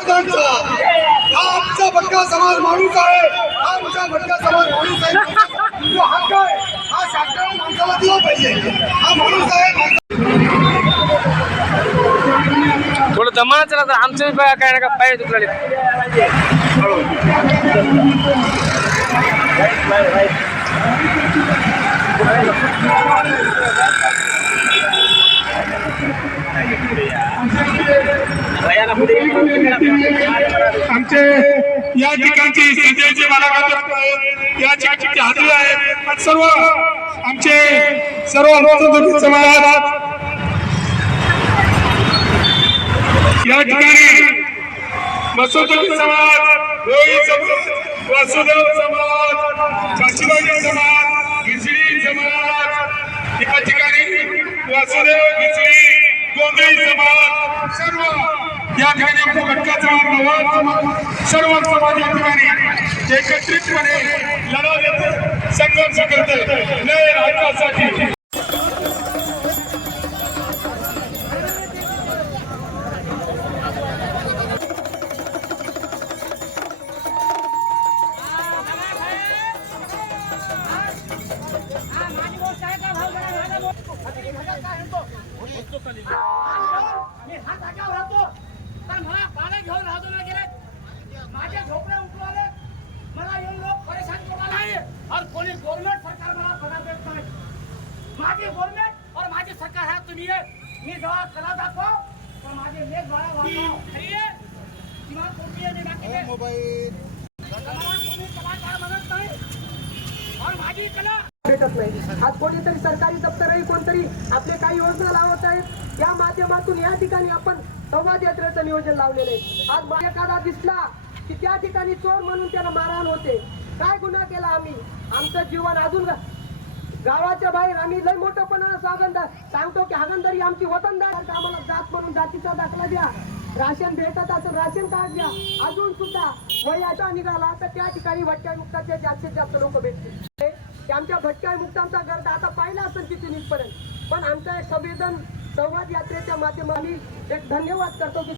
महाराजांचा हा आमचा भटका समाज माणूस आहे. हा आमचा भटका समाज माणूस आहे. जो हक्क आहे हा शासनाने माणसाला दिला पाहिजे. हा माणूस आहे. थोडं दमाना चला तर आमचे काय ना का पाय दुखलेले. आमचे या ठिकाणचे संजयचे बालाघाट आहेत या ठिकाणचे हाती आहेत सर्व आमचे सर्व समाजात समाज या ठिकाणी मसोदरी समाज भोई समाज वसुदेव समाज काशीबाई समाज गिसळी समाज एका ठिकाणी वासुदेव गिसळी गोंधळी समाज सर्व या ठिकाणी घटकाचा भटका सर्व समाज या ठिकाणी एकत्रितपणे लढा देत संघर्ष करत नय हक्कासाठी मी हा जागेवर राहतो मला पाणी घेऊन राहतो ना गेले. माझे झोपडे उठवले मला येऊन लोक परेशान करून नाही और कोणी गव्हर्नमेंट सरकार मला पगार देत नाही. माझी गव्हर्नमेंट और माझी सरकार है तुम्ही ये. मी जेव्हा कला दाखव तर माझे लेख बाळा वाढव. खरी आहे किमान कोणती आहे मी बाकी मला कोणी कलाकार म्हणत नाही. और माझी कला भेटत नाही. आज कोणीतरी सरकारी दप्तरही कोणतरी आपले काही योजना लावत आहेत. या माध्यमातून या ठिकाणी आपण संवाद यात्रेचं नियोजन लावलेलं आहे. आज मला एखादा दिसला की त्या ठिकाणी चोर म्हणून त्याला मारहाण होते. काय गुन्हा केला आम्ही? आमचं जीवन अजून गावाच्या बाहेर आम्ही लय मोठंपणा सांगन सांगतो की हागंदारी आमची वतनदार आम्हाला जात म्हणून जातीचा दाखला द्या. राशन भेटत असं राशन कार्ड द्या. अजून सुद्धा वयाचा निघाला तर त्या ठिकाणी भटक्या मुक्ताचे जास्तीत जास्त लोक भेटतील. आमच्या भटक्या मुक्तांचा गर्द आता पाहिला असेल किती निघपर्यंत पण आमचा एक संवेदन संवाद यात्रेच्या माध्यमाने एक धन्यवाद करतो की